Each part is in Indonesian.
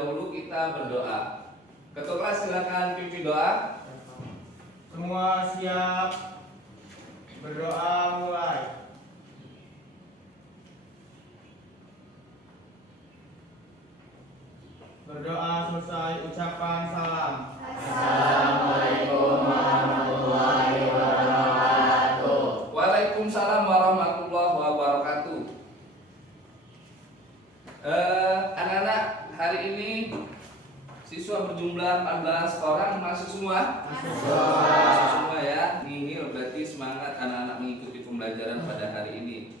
dahulu kita berdoa. Ketua kelas silakan pimpin doa. Semua siap. Berdoa mulai. Berdoa selesai, ucapan salam. Assalamualaikum warahmatullahi wabarakatuh. Waalaikumsalam warahmatullahi wabarakatuh. Anak-anak, hari ini siswa berjumlah 14 orang, masuk semua? Masuk semua ya. Nihil berarti semangat anak-anak mengikuti pembelajaran pada hari ini.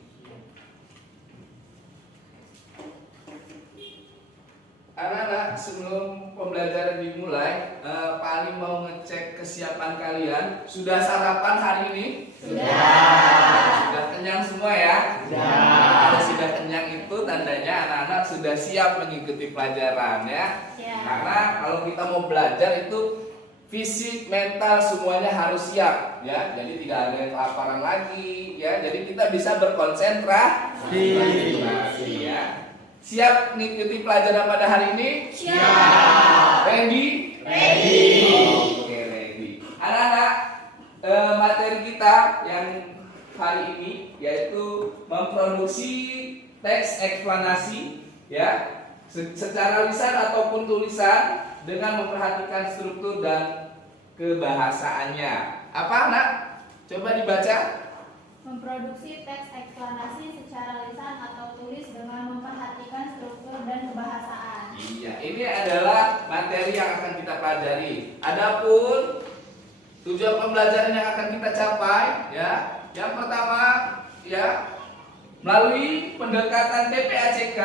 Anak-anak, sebelum pembelajaran dimulai, Pak Ali mau ngecek kesiapan kalian. Sudah sarapan hari ini? Sudah kenyang semua ya? Kalau sudah kenyang itu tandanya anak-anak sudah siap mengikuti pelajaran ya. Karena kalau kita mau belajar itu fisik, mental semuanya harus siap ya. Jadi tidak ada yang kelaparan lagi ya. Jadi kita bisa berkonsentrasi ya. Siap mengikuti pelajaran pada hari ini? Siap. Ready? Ready. Oke, ready. Anak-anak, materi kita yang hari ini yaitu memproduksi teks eksplanasi ya, secara lisan ataupun tulisan dengan memperhatikan struktur dan kebahasaannya. Apa, Nak? Coba dibaca. Memproduksi teks eksplanasi secara lisan atau tulis dengan memperhatikan struktur dan kebahasaan. Iya, ini adalah materi yang akan kita pelajari. Adapun tujuan pembelajaran yang akan kita capai ya, yang pertama ya, melalui pendekatan TPACK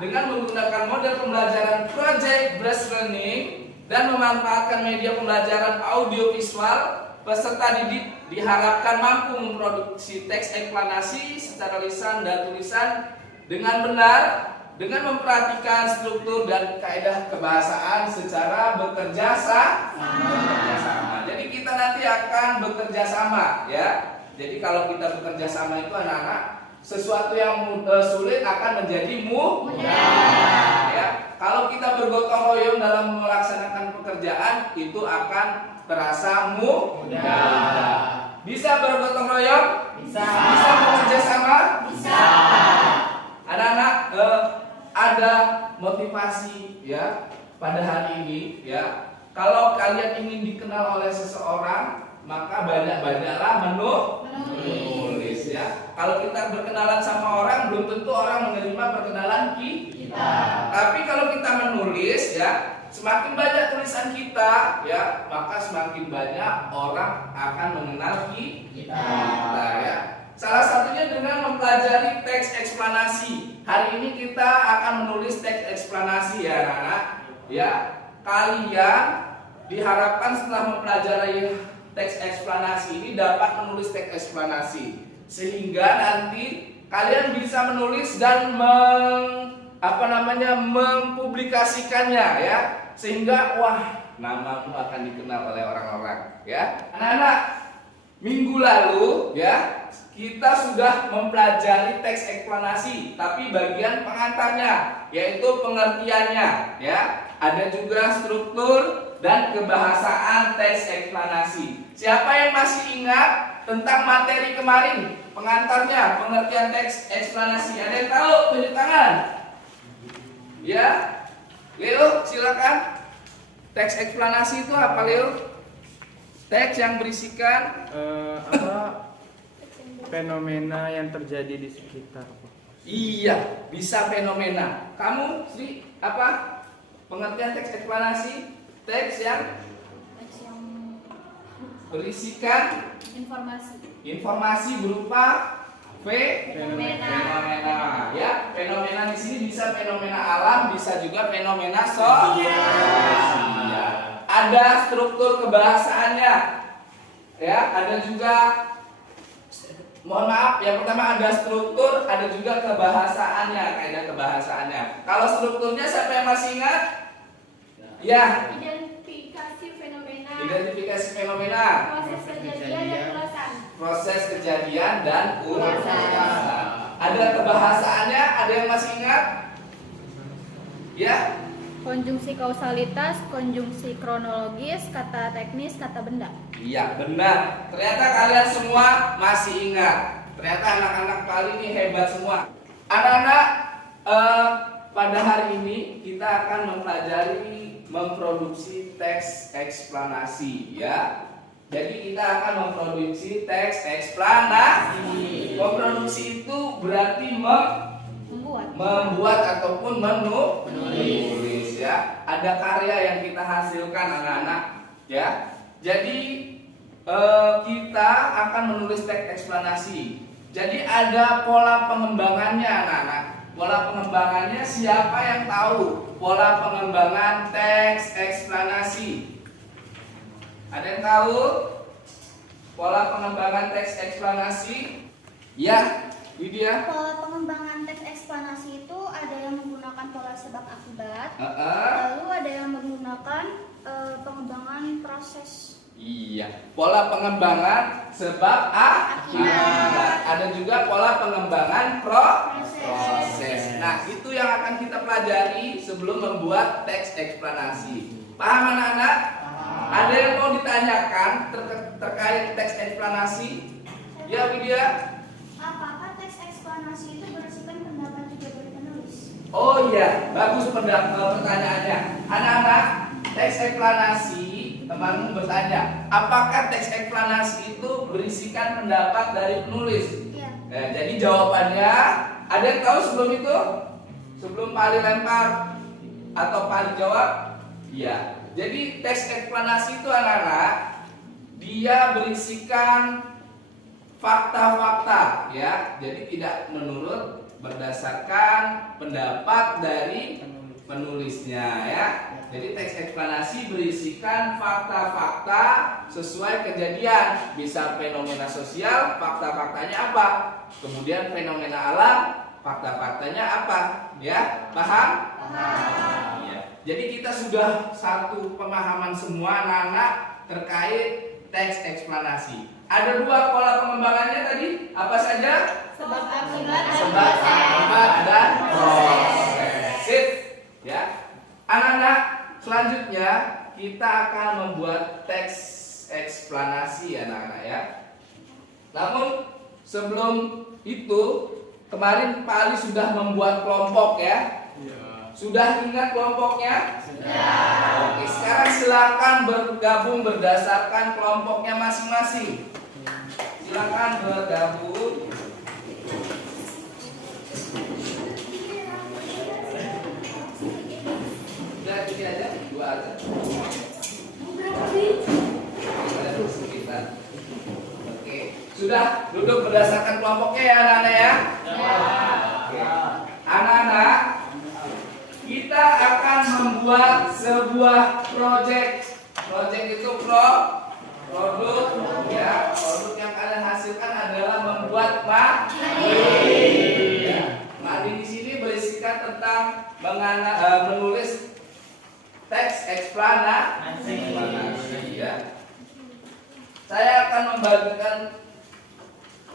dengan menggunakan model pembelajaran project based learning dan memanfaatkan media pembelajaran audiovisual, peserta didik diharapkan mampu memproduksi teks eksplanasi secara lisan dan tulisan dengan benar, dengan memperhatikan struktur dan kaidah kebahasaan secara bekerja sama. Jadi kita nanti akan bekerja sama ya. Jadi kalau kita bekerja sama itu anak-anak, sesuatu yang sulit akan menjadi mudah ya. Kalau kita bergotong royong dalam melaksanakan pekerjaan itu akan terasa mudah. Bisa bergotong royong? Bisa bekerja sama? Bisa. Anak-anak, ada motivasi ya pada hari ini ya. Kalau kalian ingin dikenal oleh seseorang, maka banyak-banyaklah menulis ya. Kalau kita berkenalan sama orang, belum tentu orang menerima perkenalan kita. Tapi kalau kita menulis ya, semakin banyak tulisan kita ya, maka semakin banyak orang akan mengenal kita ya. Salah satunya dengan mempelajari teks eksplanasi. Hari ini kita akan menulis teks eksplanasi ya anak-anak ya. Kalian diharapkan setelah mempelajari teks eksplanasi ini dapat menulis teks eksplanasi sehingga nanti kalian bisa menulis dan mempublikasikannya ya, sehingga wah, namamu akan dikenal oleh orang-orang ya. Anak-anak, minggu lalu ya kita sudah mempelajari teks eksplanasi, tapi bagian pengantarnya yaitu pengertiannya ya. Ada juga struktur dan kebahasaan teks eksplanasi. Siapa yang masih ingat tentang materi kemarin? Pengantarnya, pengertian teks eksplanasi. Ada yang tahu? Tunjuk tangan. Ya, Leo, silakan. Teks eksplanasi itu apa, Leo? Teks yang berisikan Fenomena yang terjadi di sekitar. Iya, bisa fenomena. Kamu, Sri, apa? Pengertian teks eksplanasi? Teks yang berisikan informasi berupa fenomena ya. Fenomena di sini bisa fenomena alam, bisa juga fenomena sosial. Ada struktur kebahasaannya ya, ada juga, mohon maaf, yang pertama ada struktur, ada juga kebahasaannya, kaidah kebahasaannya. Kalau strukturnya siapa yang masih ingat? Ya. Identifikasi fenomena. Proses kejadian dan ulasan. Ada kebahasaannya, ada yang masih ingat? Ya. Konjungsi kausalitas, konjungsi kronologis, kata teknis, kata benda. Iya, benar. Ternyata kalian semua masih ingat. Ternyata anak-anak kali ini hebat semua. Anak-anak, pada hari ini kita akan mempelajari memproduksi teks eksplanasi, ya. Jadi kita akan memproduksi teks eksplanasi. Memproduksi itu berarti membuat ataupun menulis, ya. Ada karya yang kita hasilkan, anak-anak, ya. Jadi kita akan menulis teks eksplanasi. Jadi ada pola pengembangannya, anak-anak. Pola pengembangannya, siapa yang tahu pola pengembangan teks eksplanasi? Ada yang tahu pola pengembangan teks eksplanasi? Ya, Widya. Pola pengembangan teks eksplanasi itu ada yang menggunakan pola sebab akibat, lalu ada yang menggunakan pengembangan proses. Iya, pola pengembangan sebab akibat. Ada juga pola pengembangan proses. Nah, itu yang akan kita pelajari sebelum membuat teks eksplanasi. Paham, anak-anak? Ada yang mau ditanyakan terkait teks eksplanasi? Ya, Widya. Apakah teks eksplanasi itu berisikan pendapat juga dari penulis? Oh iya, bagus pertanyaannya. Anak-anak, teks eksplanasi, temanmu bertanya, apakah teks eksplanasi itu berisikan pendapat dari penulis? Iya. Jadi jawabannya, ada yang tahu sebelum itu? Sebelum Pak Ali lempar atau Pak Ali jawab? Iya. Jadi teks eksplanasi itu, anak-anak, dia berisikan fakta-fakta, ya. Jadi tidak menurut berdasarkan pendapat dari penulisnya, ya. Jadi teks eksplanasi berisikan fakta-fakta sesuai kejadian. Bisa fenomena sosial, fakta-faktanya apa? Kemudian fenomena alam, fakta-faktanya apa? Ya, paham? Paham. Ya. Jadi kita sudah satu pemahaman semua, anak-anak, terkait teks eksplanasi. Ada dua pola pengembangannya tadi, apa saja? Sebab akibat dan Sebab akibat dan proses. Sip, ya. Anak-anak, selanjutnya kita akan membuat teks eksplanasi, anak-anak, ya. Namun sebelum itu, kemarin Pak Ali sudah membuat kelompok, ya. Sudah ingat kelompoknya? Sudah. Oke, sekarang silakan bergabung berdasarkan kelompoknya masing-masing. Silakan bergabung. Udah ini aja, dua aja. Ada kesulitan. Oke, sudah duduk berdasarkan kelompoknya, ya, anak-anak, ya. Oke. Anak-anak, kita akan membuat sebuah proyek. Proyek itu produk, ya. Produk yang kalian hasilkan adalah membuat materi. Ya. Materi di sini berisikan tentang menulis teks eksplanasi. Ya. Saya akan membagikan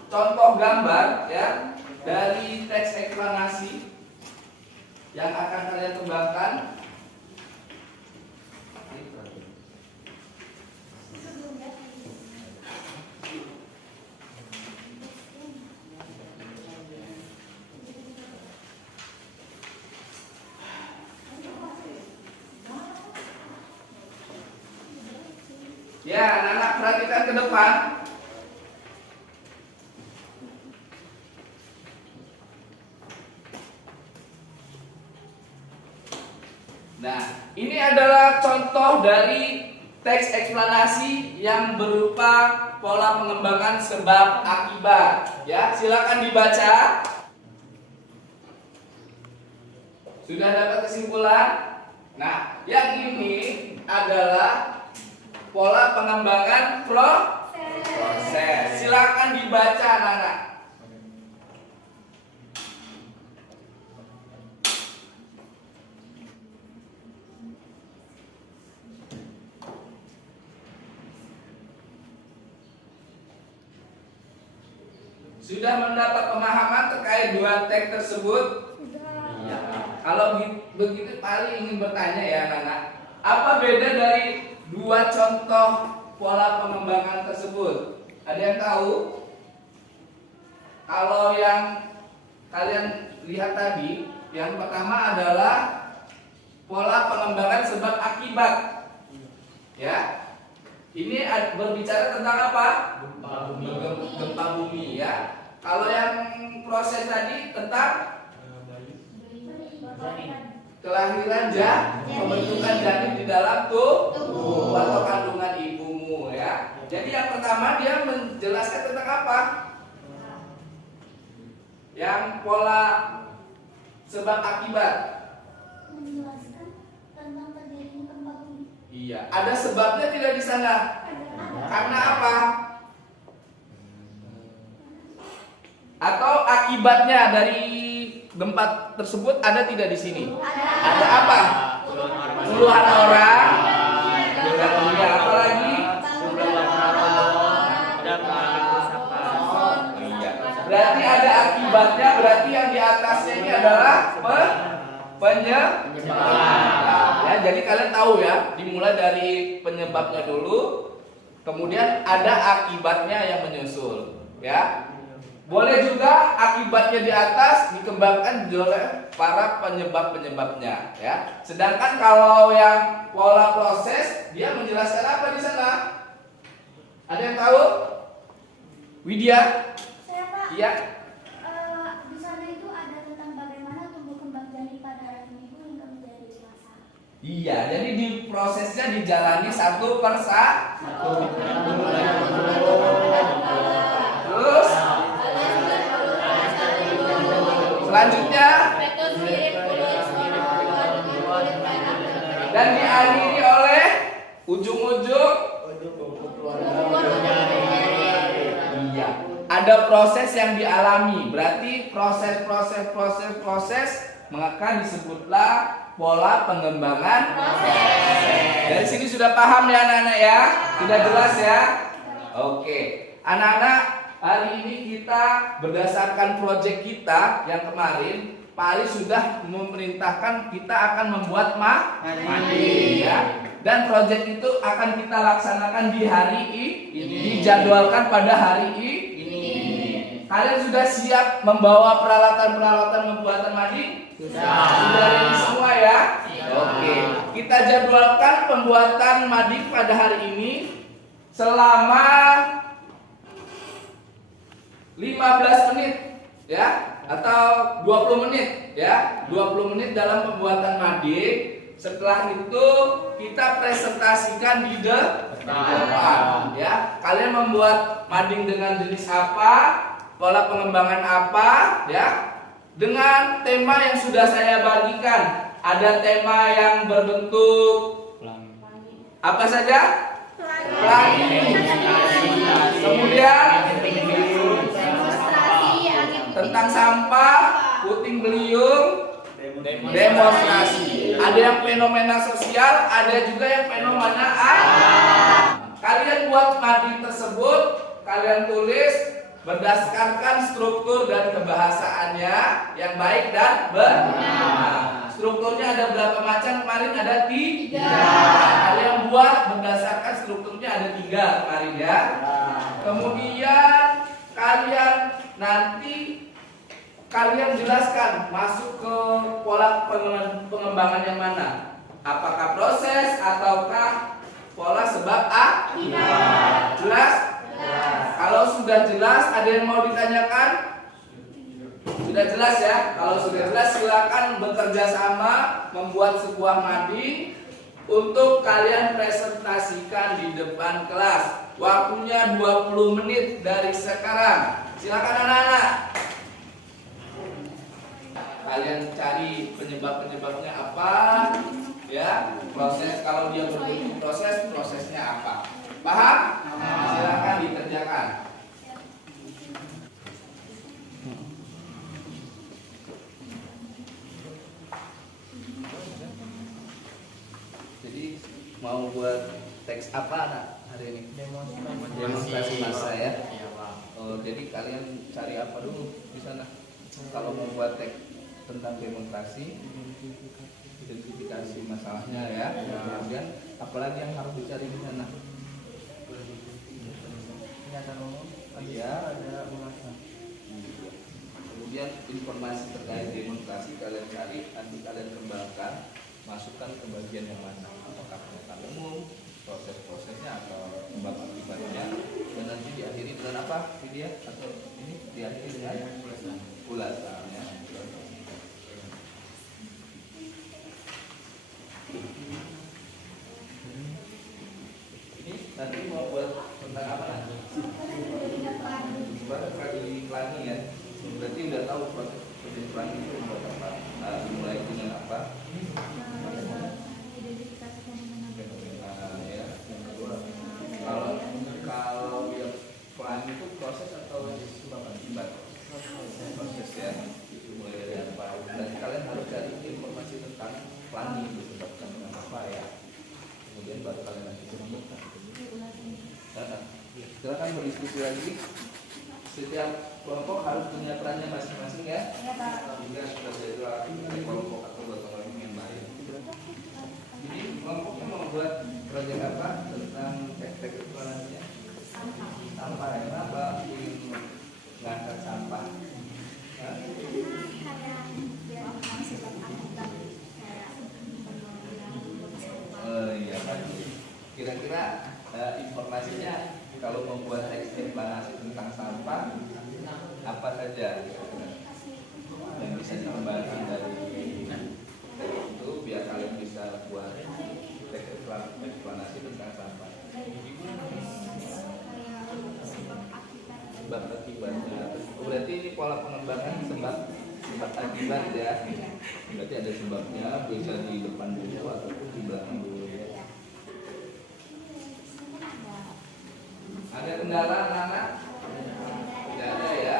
contoh gambar, ya, dari teks eksplanasi yang akan kalian kembangkan. Ya, anak-anak perhatikan ke depan. Nah, ini adalah contoh dari teks eksplanasi yang berupa pola pengembangan sebab akibat. Ya, silakan dibaca. Sudah dapat kesimpulan? Nah, yang ini adalah pola pengembangan proses. Silakan dibaca, anak-anak. Sudah mendapat pemahaman terkait dua teks tersebut? Sudah. Ya. Kalau begitu Pak Ali ingin bertanya ya anak-anak, apa beda dari dua contoh pola pengembangan tersebut? Ada yang tahu? Kalau yang kalian lihat tadi, yang pertama adalah pola pengembangan sebab akibat. Ya. Ini berbicara tentang apa? Gempa bumi ya. Kalau yang proses tadi tentang kelahiran pembentukan janin di dalam tubuh atau kandungan ibumu ya. Jadi yang pertama dia menjelaskan tentang apa? Yang pola sebab akibat. Menjelaskan tentang terjadinya gempa bumi. Iya, ada sebabnya tidak di sana? Karena apa? Atau akibatnya dari gempa tersebut ada tidak di sini? Ada apa? Puluhan orang. Iya, apa lagi? Iya. Berarti ada akibatnya, berarti yang di atasnya ini adalah penyebab. Ya, jadi kalian tahu ya, dimulai dari penyebabnya dulu, kemudian ada akibatnya yang menyusul, ya. Boleh juga akibatnya di atas dikembangkan oleh para penyebab-penyebabnya, ya. Sedangkan kalau yang pola proses, dia menjelaskan apa di sana? Ada yang tahu? Widya? Saya Pak. Iya. Di sana itu ada tentang bagaimana tumbuh kembang janin pada rahim ibu hingga menjadi dewasa. Iya, jadi di prosesnya dijalani satu persatu. Terus selanjutnya dan diakhiri oleh ujung-ujung. Iya, ada proses yang dialami. Berarti proses maka disebutlah pola pengembangan proses. Dari sini sudah paham ya anak-anak ya? Sudah jelas ya? Oke, anak-anak, hari ini kita berdasarkan proyek kita yang kemarin, Pak Ali sudah memerintahkan kita akan membuat mandi ya. Dan proyek itu akan kita laksanakan di hari ini, dijadwalkan pada hari ini. Kalian sudah siap membawa peralatan-peralatan pembuatan mandi? Sudah ready semua ya? Oke, kita jadwalkan pembuatan mandi pada hari ini selama 15 menit ya, atau 20 menit ya. 20 menit dalam pembuatan mading. Setelah itu kita presentasikan di depan ya. Kalian membuat mading dengan jenis apa, pola pengembangan apa ya, dengan tema yang sudah saya bagikan. Ada tema yang berbentuk apa saja? Pelangi. Kemudian tentang sampah, puting beliung, demonstrasi. Ada yang fenomena sosial, ada juga yang fenomena alam. Kalian buat mading tersebut, kalian tulis berdasarkan struktur dan kebahasaannya yang baik dan benar. Strukturnya ada berapa macam? Kemarin ada 3. Kalian buat berdasarkan strukturnya ada 3 kemarin ya. Kemudian kalian nanti jelaskan masuk ke pola pengembangan yang mana? Apakah proses ataukah pola sebab akibat? Jelas? Kalau sudah jelas, ada yang mau ditanyakan? Sudah jelas ya? Kalau sudah jelas, silakan bekerja sama membuat sebuah mading untuk kalian presentasikan di depan kelas. Waktunya 20 menit dari sekarang. Silakan anak-anak. Kalian cari penyebab-penyebabnya apa, ya. Proses, kalau dia berbentuk proses, prosesnya apa? Paham? Silakan dikerjakan. Jadi mau buat teks apa anak hari ini? Demonstrasi massa ya. Oh, jadi kalian cari apa dulu di sana? Kalau mau buat teks tentang demonstrasi, identifikasi masalahnya ya. Kemudian apalagi yang harus dicari di sana? Pernyataan umum. Iya. Ada ulasan. Kemudian informasi terkait demonstrasi kalian cari, nanti kalian kembangkan, masukkan ke bagian yang mana? Apakah pernyataan umum, proses-prosesnya atau sebab akibatnya, dan nanti diakhiri dengan apa? Dia atau ini diakhiri dengan ulasan ya. Ini nanti mau buat tentang apa nanti? Buat strategi planning ya. Berarti udah tahu proses planning itu buat apa? Dimulai dengan apa? Identifikasi fenomena. Ya. Yang kedua, kalau yang planning itu proses atau sebab akibat? Proses ya. Itu mulai dari apa? Dan kalian harus cari informasi tentang planning itu sebabkan dengan apa ya. Kemudian baru kalian nanti menemukan. Silakan berdiskusi lagi. Setiap kelompok harus punya perannya masing-masing ya. Sehingga sudah jadilah kelompok atau gotong royong yang baik. Jadi kelompoknya mau buat proyek apa tentang teks eksplanasinya? Sampah ya. Kenapa ingin mengangkat sampah? Hah? Iya kan. Kira-kira informasinya kalau membuat teks eksplanasi tentang sampah apa saja yang bisa dikembangkan dari itu biar kalian bisa buat teks eksplanasi tentang sampah. Sebab akibatnya. Berarti ini pola pengembangan sebab akibat ya. Berarti ada sebabnya, bisa di depan dulu ataupun di belakang dulu ya. Ada kendala anak-anak? Tidak ada ya.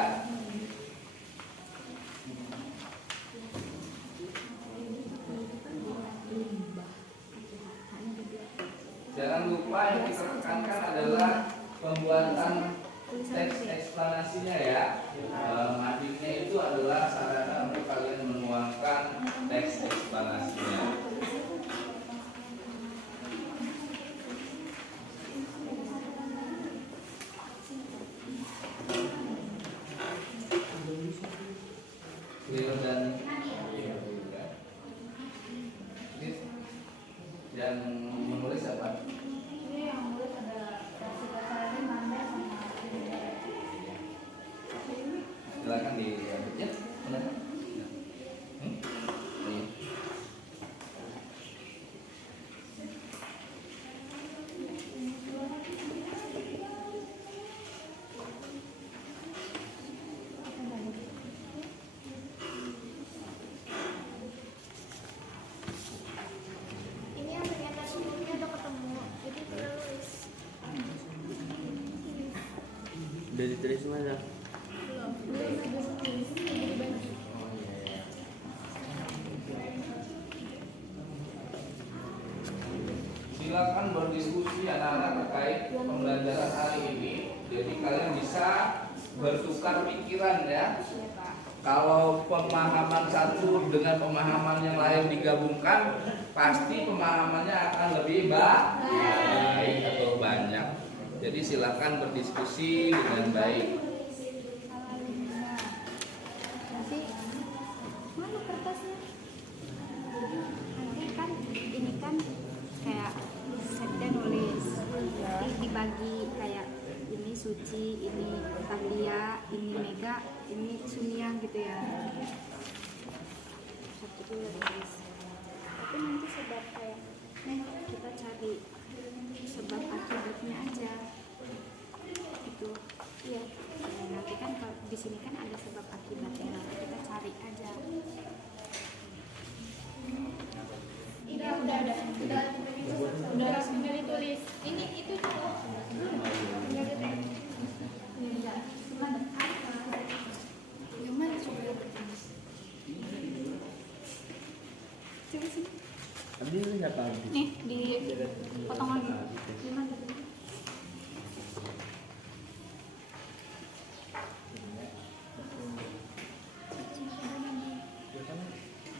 Jangan lupa yang kita tekankan adalah pembuatan teks eksplanasinya ya. Madingnya itu adalah sarana untuk kalian menuangkan teks eksplanasinya. Clear dan yang menulis apa? Ini yang nulis ada Rasi Manda sama Silakan dilanjut ya. Benar? Iya. Ini yang ternyata sebelumnya udah ketemu, jadi tulis. Udah ditulis mana? Silakan berdiskusi anak-anak terkait pembelajaran hari ini. Jadi kalian bisa bertukar pikiran ya. Kalau pemahaman satu dengan pemahaman yang lain digabungkan, pasti pemahamannya akan lebih baik atau banyak. Jadi silakan berdiskusi dengan baik. Nanti mana kertasnya? Nanti kan ini kan kayak sekda nulis, nanti dibagi kayak ini Suci, ini Tamilia, ini Mega, ini Sunia gitu ya. Satu itu udah tulis. Tapi nanti sebab kayak kita cari sebab akibatnya aja. Gitu. Iya. Nah, nanti kan di sini kan ada sebab akibatnya. Kita cari aja. udah tinggal ditulis. Ini itu tuh. Gimana coba? Coba sini. Abdi itu siapa Abdi? Nih dipotong lagi. Gimana?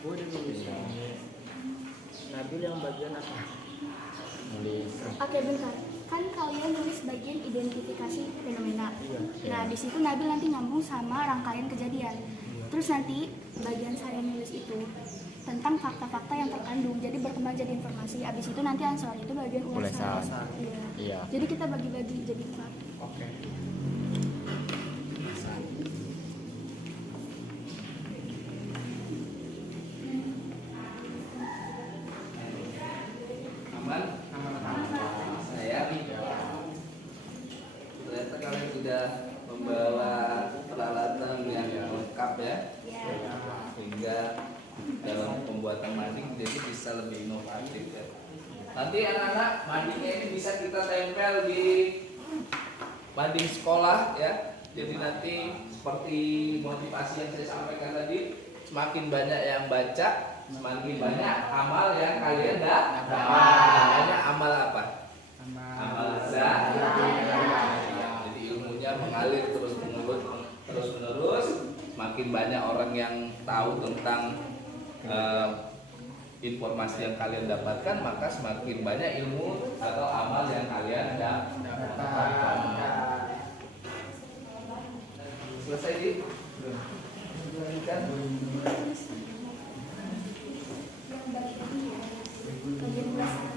Gue udah nulis. Nulis. Oke, bentar. Kan kalian nulis bagian identifikasi fenomena. Nah, di situ Nabil nanti nyambung sama rangkaian kejadian. Terus nanti bagian saya nulis itu tentang fakta-fakta yang terkandung. Jadi berkembang jadi informasi. Abis itu nanti ansor itu bagian ulasan. Ulasan. Iya. Iya. Jadi kita bagi-bagi jadi 4. Oke. Aman? Saya ternyata kalian sudah membawa peralatan yang lengkap ya, sehingga dalam pembuatan mading jadi bisa lebih inovatif ya. Nanti anak-anak madingnya ini bisa kita tempel di mading sekolah ya. Jadi nanti seperti motivasi yang saya sampaikan tadi, semakin banyak yang baca, semakin banyak amal yang kalian dapat. Namanya amal apa? Amal jadi ilmunya mengalir terus menerus. Semakin banyak orang yang tahu tentang informasi yang kalian dapatkan, maka semakin banyak ilmu atau amal yang kalian dapatkan. Selesai di? Kan? Bagian ulasan.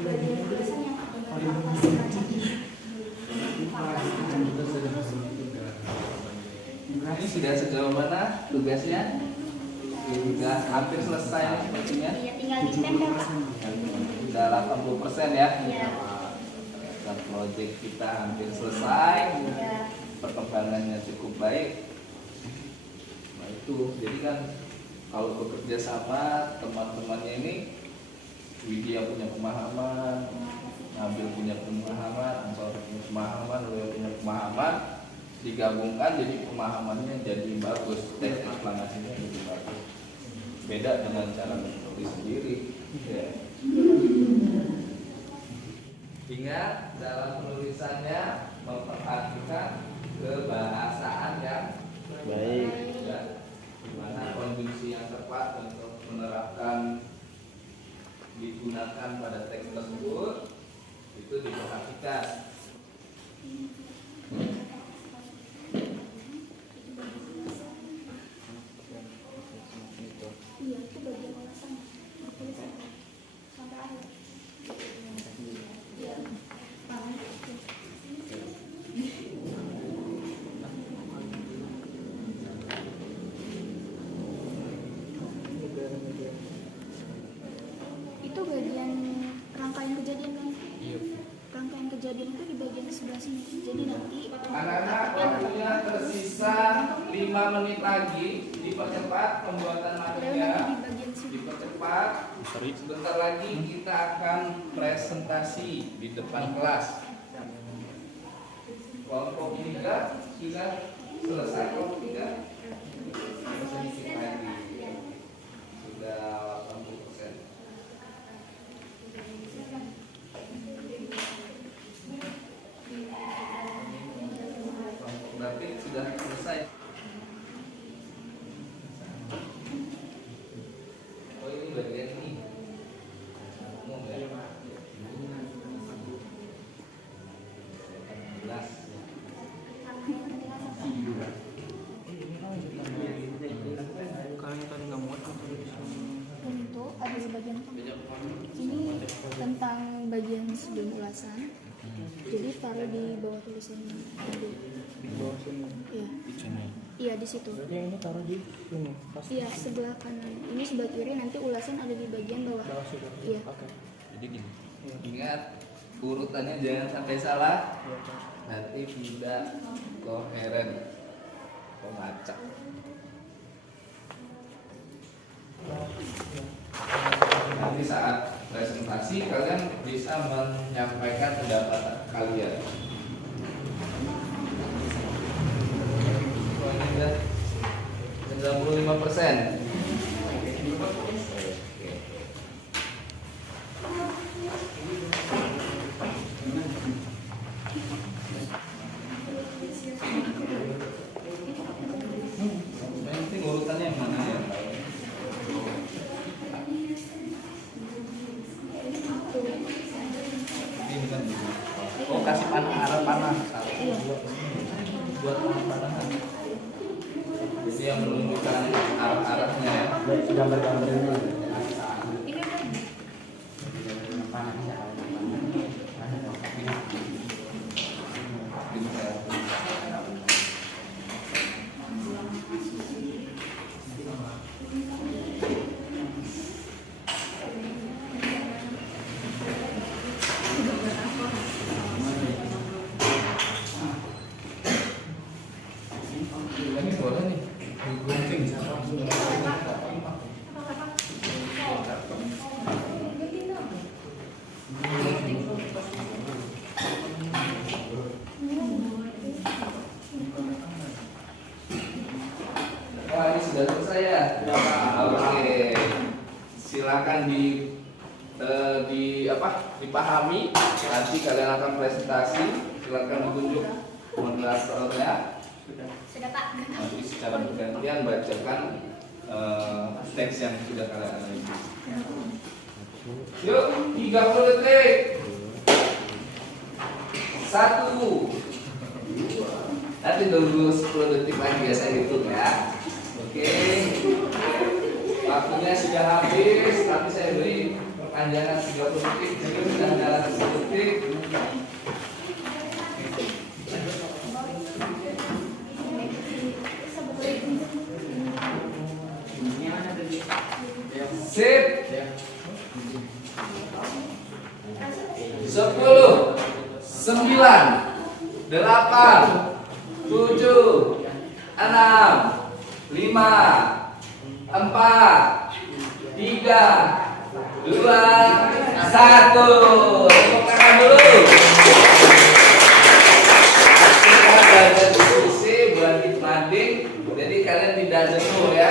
Bagian ulasan yang ada semacam Ini sudah sejauh mana tugasnya? Sudah hampir selesai nih sepertinya. Iya, tinggal ditempel, Pak. Sudah 80% ya. Iya. Dan proyek kita hampir selesai. Iya. Perkembangannya cukup baik. Nah itu, jadi kan kalau bekerja sama teman-temannya ini, Widya punya pemahaman, Nabil punya pemahaman, Ansor punya pemahaman, Leo punya pemahaman, digabungkan jadi pemahamannya jadi bagus, teks eksplanasinya jadi bagus. Beda dengan cara menulis sendiri. Ya. Ingat dalam penulisannya memperhatikan kebahasaan yang Baik. ya, dimana konjungsi yang tepat untuk menerapkan digunakan pada teks tersebut itu diperhatikan. Iya, itu bagian ulasan. Tulisan sampai akhir. Iya. Itu bagian rangkaian kejadian kan? Iya. Rangkaian kejadian itu di bagian sebelah sini. Jadi nanti Anak-anak waktunya tersisa 5 menit lagi, dipercepat pembuatan Leo materinya, nanti di bagian sini. dipercepat. Sebentar lagi kita akan presentasi di depan kelas. Kelompok 3 sudah selesai, kelompok 3 sedikit lagi, sudah 80%. Kelompok David sudah selesai. Oh ini bagian ini. Umum ya. 11. Dan itu ada di bagian ini tentang bagian sebelum ulasan. Jadi taruh di bawah tulisan tadi. Di bawah sini. Iya. Sini. Iya, di situ. Berarti yang ini taruh di sini. Pas Iya, sebelah kanan. Ini sebelah kiri, nanti ulasan ada di bagian bawah. bawah sudah. Iya. Oke. Jadi gini. Ingat urutannya jangan sampai salah, Iya, Pak. nanti tidak koheren, pengacak. Nanti saat presentasi kalian bisa menyampaikan pendapat kalian. Oh, ini udah 95%. Yang penting urutannya yang mana ya? arah panah. Buat panah-panahan. Jadi yang menunjukkan arah-arahnya ya. Gambar-gambar ini. Ini udah Ini boleh nih. Gunting. Wah, ini sudah selesai ya? Oke. Silakan dipahami. Nanti kalian akan presentasi. Silakan ditunjuk moderatornya. Sudah Pak. Nanti secara bergantian bacakan teks yang sudah kalian analisis. Yuk, 30 detik. 1. Nanti tunggu 10 detik lagi ya, saya hitung ya. Oke. Waktunya sudah habis, tapi saya beri perpanjangan 30 detik. Jadi sudah jalan 10 detik. Sip. 10, 9, 8, 7, 6, 5, 4, 3, 2, 1. Tepuk tangan dulu. Kita belajar diskusi buat mading, jadi kalian tidak jenuh ya.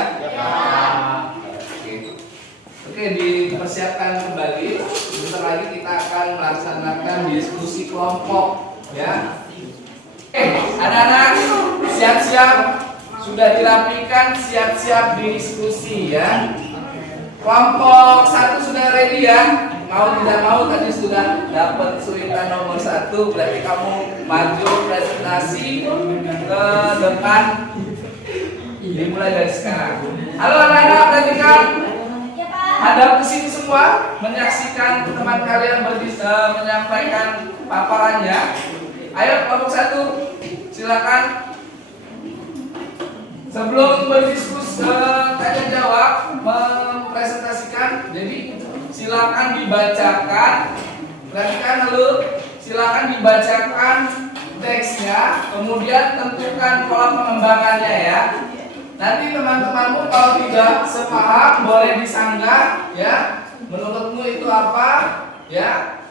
Oke, dipersiapkan kembali. Sebentar lagi kita akan melaksanakan diskusi kelompok, ya. Oke, anak-anak siap-siap, sudah dirapikan, siap-siap diskusi ya. Kelompok 1 sudah ready ya. Mau tidak mau tadi sudah dapat suitan nomor 1, berarti kamu maju presentasi ke depan. Dimulai dari sekarang. Halo anak-anak, perhatikan. Hadap ke sini semua, menyaksikan teman kalian menyampaikan paparannya. Ayo kelompok 1, silakan. Sebelum berdiskusi tanya jawab, mempresentasikan. Jadi silakan dibacakan. Perhatikan dulu, silakan dibacakan teksnya, kemudian tentukan pola pengembangannya ya. Nanti teman-temanmu kalau tidak sepaham boleh disanggah ya. Menurutmu itu apa? Ya.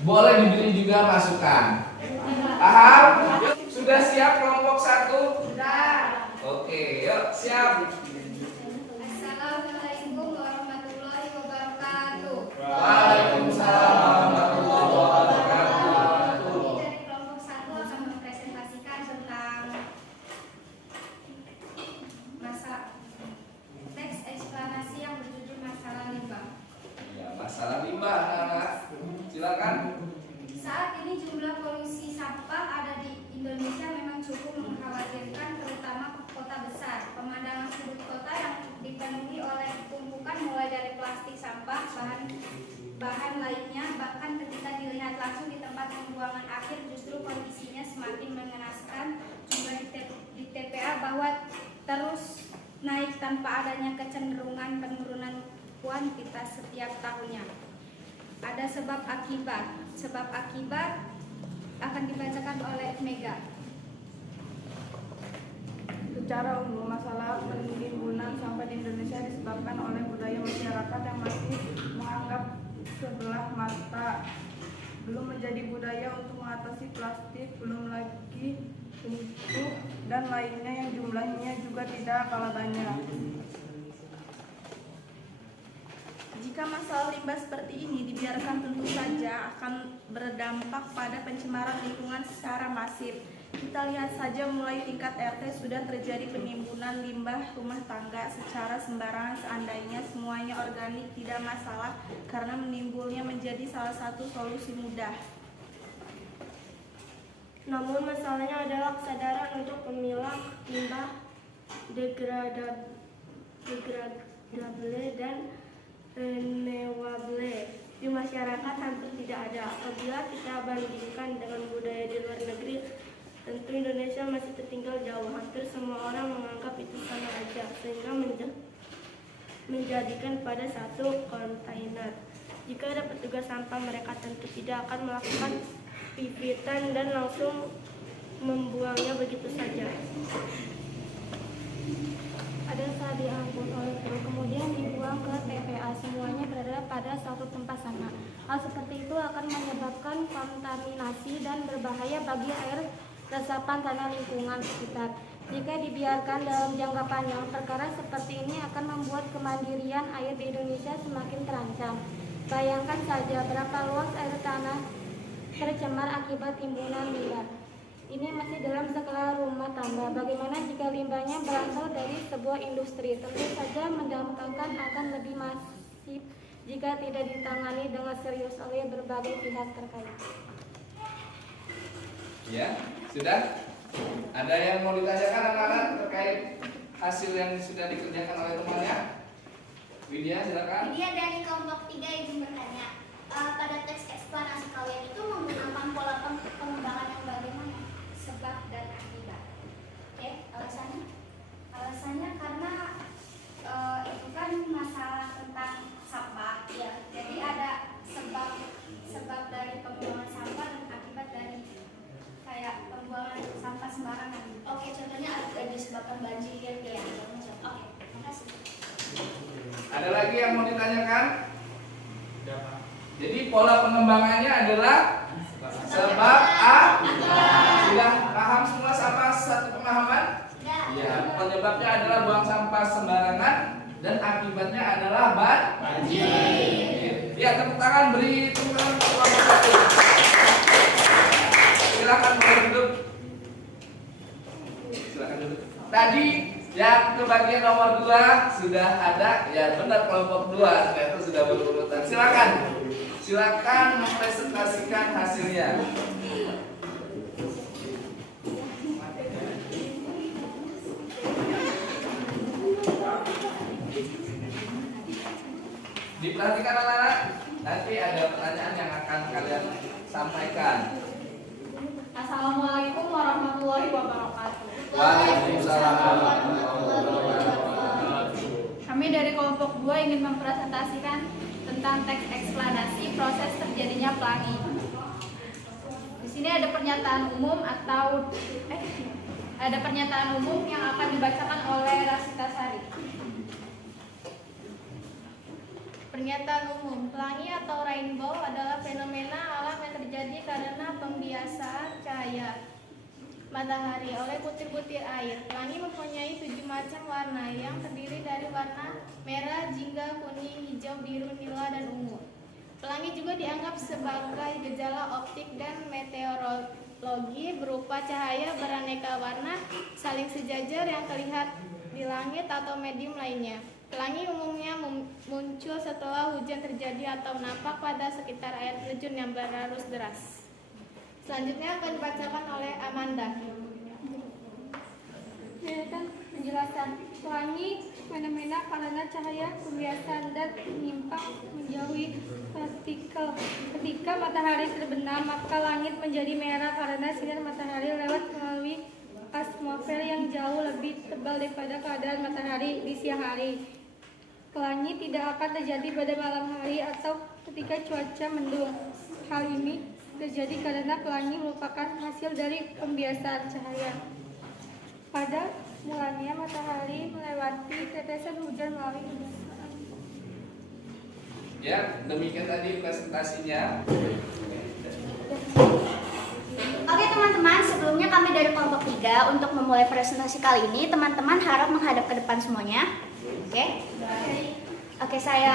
Boleh diberi juga masukan. Paham? Sudah siap kelompok 1? Sudah. Oke, yuk siap. Assalamualaikum warahmatullahi wabarakatuh. Waalaikumsalam warahmatullahi wabarakatuh. Kami dari kelompok 1 akan mempresentasikan tentang teks eksplanasi yang berjudul masalah limbah. Ya, masalah limbah anak-anak. Silakan. Saat ini jumlah polusi sampah ada di Indonesia memang cukup mengkhawatirkan, terutama kota besar. Pemandangan sudut kota yang dipenuhi oleh tumpukan mulai dari plastik, sampah, bahan lainnya, bahkan ketika dilihat langsung di tempat pembuangan akhir justru kondisinya semakin mengenaskan. Jumlah di TPA bahwa terus naik tanpa adanya kecenderungan penurunan kuantitas setiap tahunnya. Ada sebab akibat. Sebab akibat akan dibacakan oleh Mega. Secara umum, masalah penimbunan sampah di Indonesia disebabkan oleh budaya masyarakat yang masih menganggap sebelah mata. Belum menjadi budaya untuk mengatasi plastik, belum lagi untuk dan lainnya yang jumlahnya juga tidak kalah banyak. Jika masalah limbah seperti ini dibiarkan, tentu saja akan berdampak pada pencemaran lingkungan secara masif. Kita lihat saja mulai tingkat RT sudah terjadi penimbunan limbah rumah tangga secara sembarangan. Seandainya semuanya organik tidak masalah, karena menimbulnya menjadi salah satu solusi mudah. Namun masalahnya adalah kesadaran untuk memilah limbah degradable dan renewable di masyarakat hampir tidak ada. Apabila kita bandingkan dengan budaya di luar negeri, tentu Indonesia masih tertinggal jauh. Hampir semua orang menganggap itu sama aja, sehingga menjadikan pada satu kontainer. Jika ada petugas sampah, mereka tentu tidak akan melakukan pipitan dan langsung membuangnya begitu saja. Ada saat diangkut oleh truk kemudian dibuang ke TPA, semuanya berada pada satu tempat sama. Hal seperti itu akan menyebabkan kontaminasi dan berbahaya bagi air resapan tanah lingkungan sekitar. Jika dibiarkan dalam jangka panjang, perkara seperti ini akan membuat kemandirian air di Indonesia semakin terancam. Bayangkan saja berapa luas air tanah tercemar akibat timbunan limbah. Ini masih dalam skala rumah tangga. Bagaimana jika limbahnya berasal dari sebuah industri? Tentu saja mendampakkan akan lebih masif jika tidak ditangani dengan serius oleh berbagai pihak terkait. Ya, sudah? Ada yang mau ditanyakan anak-anak terkait hasil yang sudah dikerjakan oleh temannya? Widya, silakan. Widya dari kelompok 3 izin bertanya. Pada teks eksplanasi kalian itu menggunakan pola pengembangan yang bagaimana? Sebab dan akibat. Oke, alasannya? Alasannya karena itu kan masalah tentang sampah ya. Jadi ada sebab dari pembuangan sampah dan akibat dari kayak pembuangan sampah sembarangan. Oke, contohnya ada disebabkan banjir ya. Oke, makasih. Ada lagi yang mau ditanyakan? Jadi pola pengembangannya adalah sebab sudah paham semua sama satu pemahaman? Ya, penyebabnya adalah buang sampah sembarangan dan akibatnya adalah banjir. Ya, tepuk tangan, beri tepuk tangan untuk kelompok 1. Silakan mulai duduk. Silakan duduk. Tadi yang ke bagian nomor 2 sudah ada, ya benar kelompok 2 ternyata sudah berurutan. Silakan mempresentasikan hasilnya. Diperhatikan anak-anak, nanti ada pertanyaan yang akan kalian sampaikan. Assalamualaikum warahmatullahi wabarakatuh. Waalaikumsalam warahmatullahi wabarakatuh. Kami dari kelompok 2 ingin mempresentasikan tentang teks eksplanasi proses terjadinya pelangi. Di sini ada pernyataan umum yang akan dibacakan oleh Rasita Sari. Pernyataan umum, pelangi atau rainbow adalah fenomena alam yang terjadi karena pembiasaan cahaya matahari oleh butir-butir air. Pelangi mempunyai 7 macam warna yang terdiri dari warna merah, jingga, kuning, hijau, biru, nila, dan ungu. Pelangi juga dianggap sebagai gejala optik dan meteorologi berupa cahaya beraneka warna saling sejajar yang terlihat di langit atau medium lainnya. Pelangi umumnya muncul setelah hujan terjadi atau nampak pada sekitar air terjun yang berarus deras. Selanjutnya akan dibacakan oleh Amanda. Penjelasan pelangi fenomena karena cahaya pembiasaan dan menyimpang menjauhi partikel. Ketika matahari terbenam, maka langit menjadi merah karena sinar matahari lewat melalui atmosfer yang jauh lebih tebal daripada keadaan matahari di siang hari. Pelangi tidak akan terjadi pada malam hari atau ketika cuaca mendung. Hal ini terjadi karena pelangi merupakan hasil dari pembiasaan cahaya. Pada mulanya matahari melewati tetesan hujan melalui kebiasaan. Ya, demikian tadi presentasinya. Oke teman-teman, sebelumnya kami dari kelompok 3 untuk memulai presentasi kali ini, teman-teman harap menghadap ke depan semuanya. Oke, saya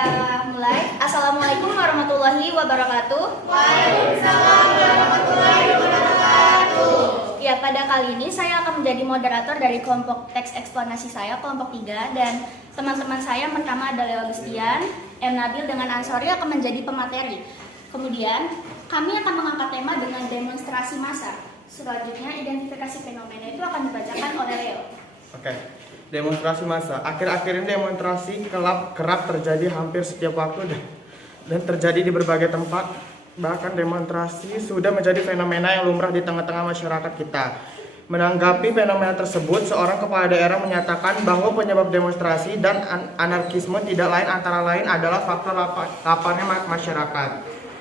mulai. Assalamualaikum warahmatullahi wabarakatuh. Waalaikumsalam warahmatullahi wabarakatuh. Ya, pada kali ini saya akan menjadi moderator dari kelompok teks eksplanasi saya, kelompok 3, dan teman-teman saya yang pertama adalah Lustian, M. Nabil dengan Ansori akan menjadi pemateri. Kemudian, kami akan mengangkat tema dengan demonstrasi massa. Selanjutnya, identifikasi fenomena itu akan dibacakan oleh Leo. Oke. Demonstrasi massa. Akhir-akhir ini demonstrasi kerap terjadi hampir setiap waktu dan terjadi di berbagai tempat. Bahkan demonstrasi sudah menjadi fenomena yang lumrah di tengah-tengah masyarakat kita. Menanggapi fenomena tersebut, seorang kepala daerah menyatakan bahwa penyebab demonstrasi dan anarkisme tidak lain antara lain adalah faktor laparnya masyarakat.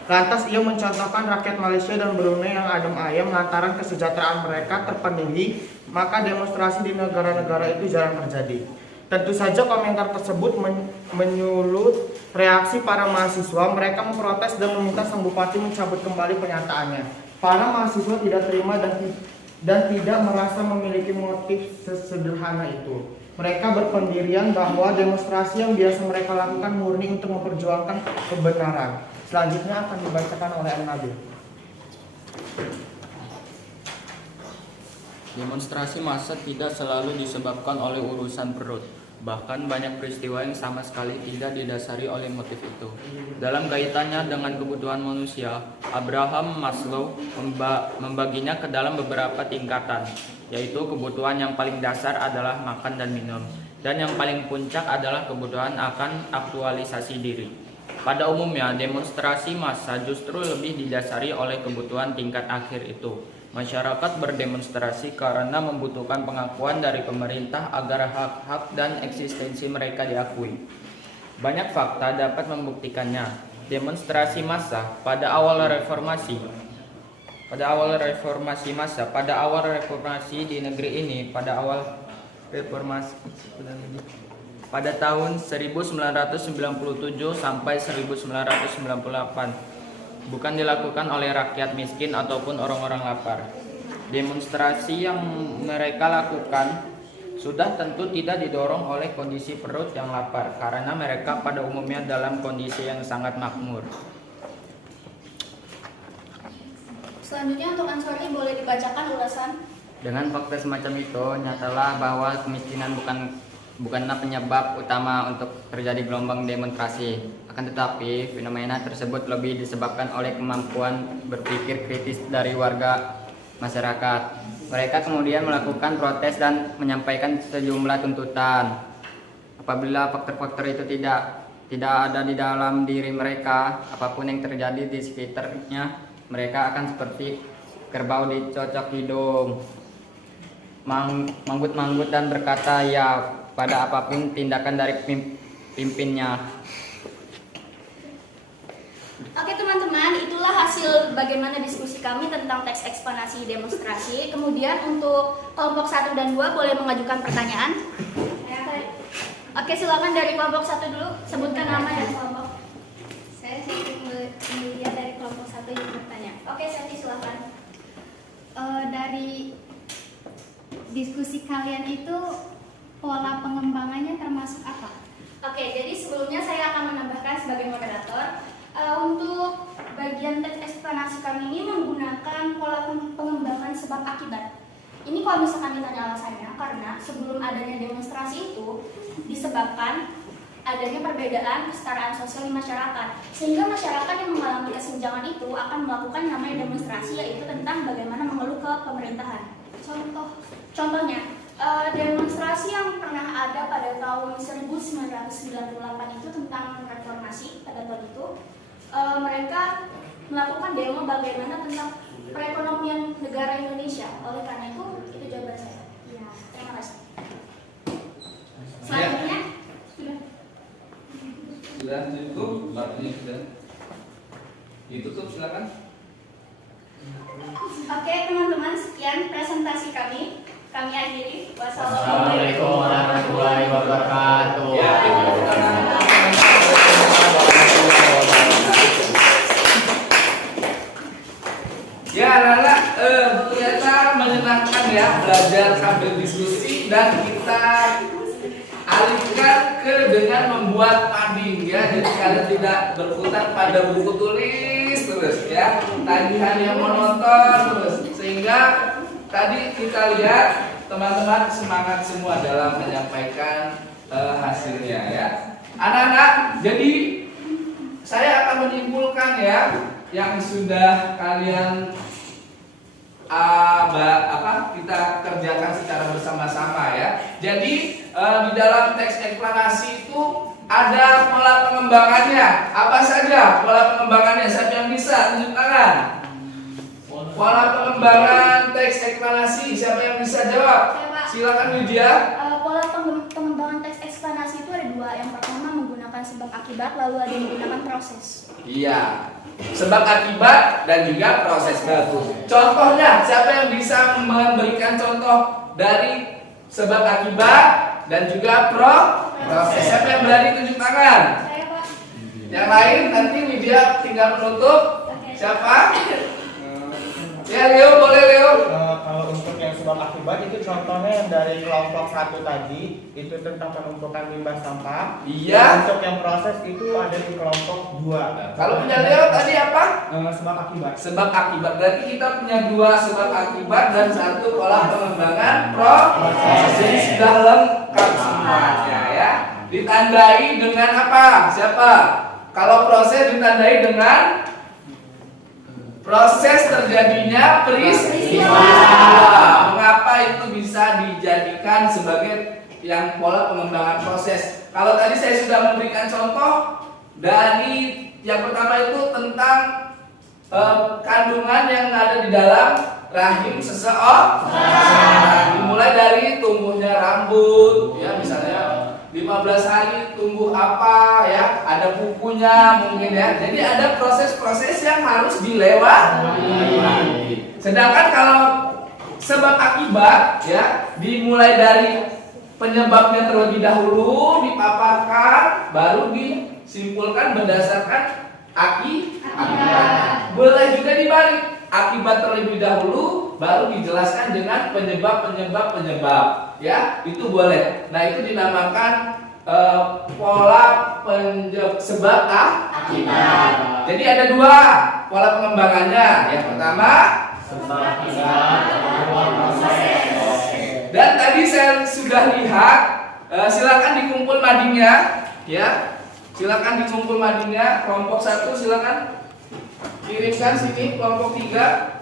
Lantas ia mencontohkan rakyat Malaysia dan Brunei yang adem ayem lantaran kesejahteraan mereka terpenuhi, maka demonstrasi di negara-negara itu jarang terjadi. Tentu saja komentar tersebut menyulut reaksi para mahasiswa. Mereka memprotes dan meminta sang bupati mencabut kembali pernyataannya. Para mahasiswa tidak terima dan tidak merasa memiliki motif sesederhana itu. Mereka berpendirian bahwa demonstrasi yang biasa mereka lakukan murni untuk memperjuangkan kebenaran. Selanjutnya akan dibacakan oleh Nabil. Demonstrasi massa tidak selalu disebabkan oleh urusan perut. Bahkan banyak peristiwa yang sama sekali tidak didasari oleh motif itu. Dalam kaitannya dengan kebutuhan manusia, Abraham Maslow membaginya ke dalam beberapa tingkatan, yaitu kebutuhan yang paling dasar adalah makan dan minum, dan yang paling puncak adalah kebutuhan akan aktualisasi diri. Pada umumnya, demonstrasi massa justru lebih didasari oleh kebutuhan tingkat akhir itu. Masyarakat berdemonstrasi karena membutuhkan pengakuan dari pemerintah agar hak-hak dan eksistensi mereka diakui. Banyak fakta dapat membuktikannya. Demonstrasi massa pada awal reformasi di negeri ini, pada tahun 1997 sampai 1998 bukan dilakukan oleh rakyat miskin ataupun orang-orang lapar. Demonstrasi yang mereka lakukan sudah tentu tidak didorong oleh kondisi perut yang lapar, karena mereka pada umumnya dalam kondisi yang sangat makmur. Selanjutnya untuk Ansori boleh dibacakan ulasan. Dengan fakta semacam itu, nyatalah bahwa kemiskinan bukanlah penyebab utama untuk terjadi gelombang demonstrasi. Akan tetapi, fenomena tersebut lebih disebabkan oleh kemampuan berpikir kritis dari warga masyarakat. Mereka kemudian melakukan protes dan menyampaikan sejumlah tuntutan. Apabila faktor-faktor itu tidak ada di dalam diri mereka, apapun yang terjadi di sekitarnya, mereka akan seperti kerbau dicocok hidung, manggut-manggut dan berkata ya pada apapun tindakan dari pimpinnya. Oke teman-teman, itulah hasil bagaimana diskusi kami tentang teks eksplanasi demonstrasi. Kemudian untuk kelompok 1 dan 2 boleh mengajukan pertanyaan. Oke, silakan dari kelompok 1 dulu, sebutkan nama dan kelompok. Saya Emilia dari kelompok 1 yang bertanya. Oke, Santi silakan. Dari diskusi kalian itu pola pengembangannya termasuk apa? Oke, jadi sebelumnya saya akan menambahkan sebagai moderator. Untuk bagian teks eksplanasi kami ini menggunakan pola pengembangan sebab akibat. Ini kalau misalkan ditanya alasannya, karena sebelum adanya demonstrasi itu disebabkan adanya perbedaan kesetaraan sosial di masyarakat, sehingga masyarakat yang mengalami kesenjangan itu akan melakukan namanya demonstrasi, yaitu tentang bagaimana mengeluh ke pemerintahan. Contohnya, demonstrasi yang pernah ada pada tahun 1998 itu tentang reformasi. Pada tahun itu mereka melakukan demo bagaimana tentang perekonomian negara Indonesia. Oleh karena itu jawaban saya. Ya, terima kasih. Selanjutnya sudah cukup, waktunya sudah ditutup, silakan. Oke teman-teman, sekian presentasi kami. Kami akhiri. Wassalamualaikum warahmatullahi wabarakatuh. Ya, Lala, ternyata menyenangkan ya belajar sambil diskusi, dan kita alihkan ke dengan membuat mading ya. Jadi kalian tidak berputar pada buku tulis terus ya. Tadi hanya menonton terus, sehingga tadi kita lihat teman-teman semangat semua dalam menyampaikan hasilnya ya. Anak-anak, jadi saya akan menyimpulkan ya yang sudah kalian kita kerjakan secara bersama-sama ya. Jadi di dalam teks eksplanasi itu ada pola pengembangannya. Apa saja pola pengembangannya? Siapa yang bisa tunjuk tangan? Pola pengembangan teks eksplanasi, siapa yang bisa jawab? Saya, Pak. Silakan Widya. Pola pengembangan teks eksplanasi itu ada dua. Yang pertama menggunakan sebab akibat, lalu ada yang menggunakan proses. Iya. Sebab akibat dan juga proses bagus. Contohnya, siapa yang bisa memberikan contoh dari sebab akibat dan juga proses? Siapa yang berani tunjuk tangan? Saya, Pak. Yang lain nanti Widya tinggal menutup. Siapa? Ya Leo, boleh Leo. Kalau untuk yang sebab akibat itu contohnya yang dari kelompok 1 tadi itu tentang penumpukan limbah sampah. Iya. Untuk yang proses itu ada di kelompok 2. Kalau punya Leo tadi apa? Sebab akibat. Sebab akibat. Berarti kita punya 2 sebab akibat dan 1 pola pengembangan proses. Jadi sudah lengkap semuanya ya. Ditandai dengan apa? Siapa? Kalau proses ditandai dengan proses terjadinya peristiwa. Mengapa itu bisa dijadikan sebagai yang pola pengembangan proses? Kalau tadi saya sudah memberikan contoh dari yang pertama itu tentang kandungan yang ada di dalam rahim seseorang. Dimulai dari tumbuhnya rambut, ya misalnya 15 hari tumbuh apa ya, ada kukunya mungkin ya. Jadi ada proses-proses yang harus dilewati. Sedangkan kalau sebab akibat ya dimulai dari penyebabnya terlebih dahulu dipaparkan, baru disimpulkan berdasarkan akibat. Boleh juga dibalik, akibat terlebih dahulu baru dijelaskan dengan penyebab ya, itu boleh. Nah itu dinamakan pola sebab akibat. Jadi ada 2 pola pengembangannya. Yang pertama sebab akibat, dan tadi saya sudah lihat, silakan dikumpul madingnya ya, silakan dikumpul madingnya. Kelompok 1 silakan kirimkan sini, kelompok 3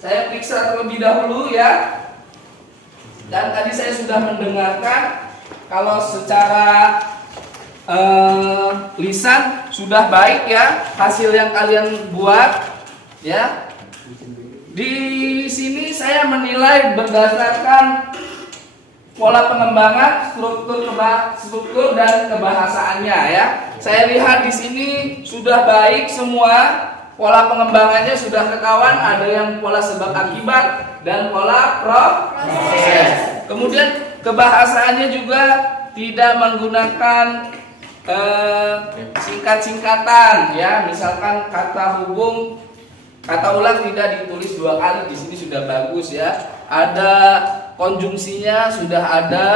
saya periksa terlebih dahulu ya. Dan tadi saya sudah mendengarkan kalau secara lisan sudah baik ya hasil yang kalian buat ya. Di sini saya menilai berdasarkan pola pengembangan, struktur dan kebahasaannya ya. Saya lihat di sini sudah baik semua. Pola pengembangannya sudah ketahuan, ada yang pola sebab akibat dan pola proses. Kemudian kebahasaannya juga tidak menggunakan singkat-singkatan ya. Misalkan kata hubung, kata ulang tidak ditulis 2 kali, di sini sudah bagus ya. Ada konjungsinya sudah ada,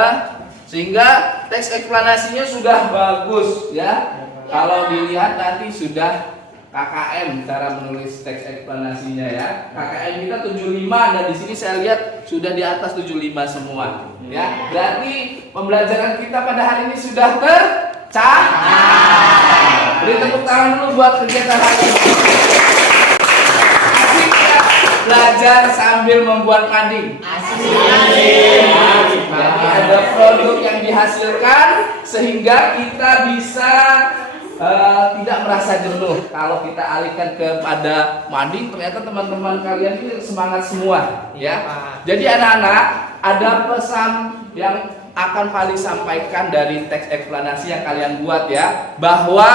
sehingga teks eksplanasinya sudah bagus ya. Kalau dilihat nanti sudah KKM cara menulis teks eksplanasinya ya. KKM kita 75 dan di sini saya lihat sudah di atas 75 semua ya. Berarti pembelajaran kita pada hari ini sudah tercapai. Beri tepuk tangan dulu buat kegiatan hari ini. Asik ya belajar sambil membuat mading. Asik. Jadi ada produk yang dihasilkan sehingga kita bisa tidak merasa jenuh. Kalau kita alihkan kepada mading, ternyata teman-teman kalian ini semangat semua ya. Jadi anak-anak, ada pesan yang akan Fali sampaikan dari teks eksplanasi yang kalian buat ya, bahwa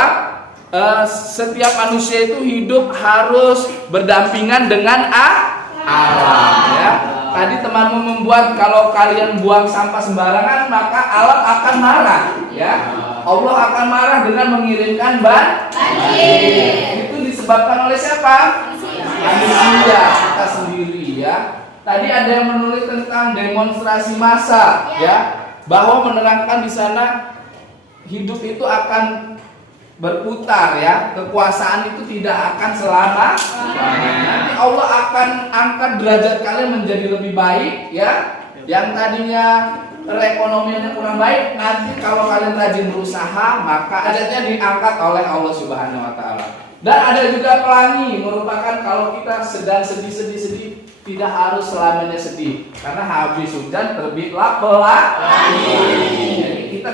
setiap manusia itu hidup harus berdampingan dengan alam ya. Tadi temanmu membuat kalau kalian buang sampah sembarangan maka alam akan marah ya. Allah akan marah dengan mengirimkan banjir. Itu disebabkan oleh siapa? Manusia, kita sendiri ya. Tadi ada yang menulis tentang demonstrasi massa ya, bahwa menerangkan di sana hidup itu akan berputar ya, kekuasaan itu tidak akan selama. Nanti Allah akan angkat derajat kalian menjadi lebih baik ya. Yang tadinya perekonomiannya kurang baik, nanti kalau kalian rajin berusaha maka derajatnya diangkat oleh Allah Subhanahu wa taala. Dan ada juga pelangi, merupakan kalau kita sedang sedih, tidak harus selamanya sedih, karena habis hujan terbitlah pelangi. Jadi kita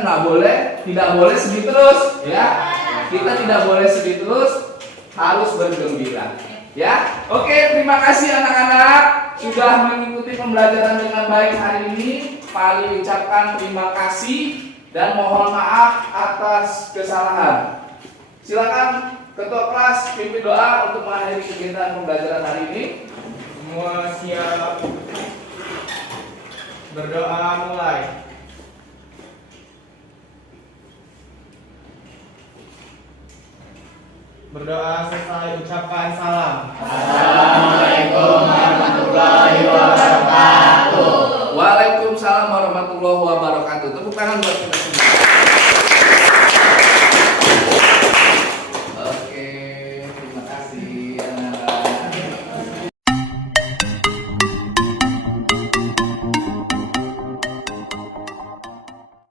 tidak boleh sedih terus, ya. Kita tidak boleh sedih terus, harus bergembira, ya. Oke, terima kasih anak-anak sudah mengikuti pembelajaran dengan baik hari ini. Pali ucapkan terima kasih dan mohon maaf atas kesalahan. Silakan Ketua kelas pimpin doa untuk mengakhiri kegiatan pembelajaran hari ini. Semua siap. Berdoa mulai. Berdoa selesai, ucapkan salam. Assalamualaikum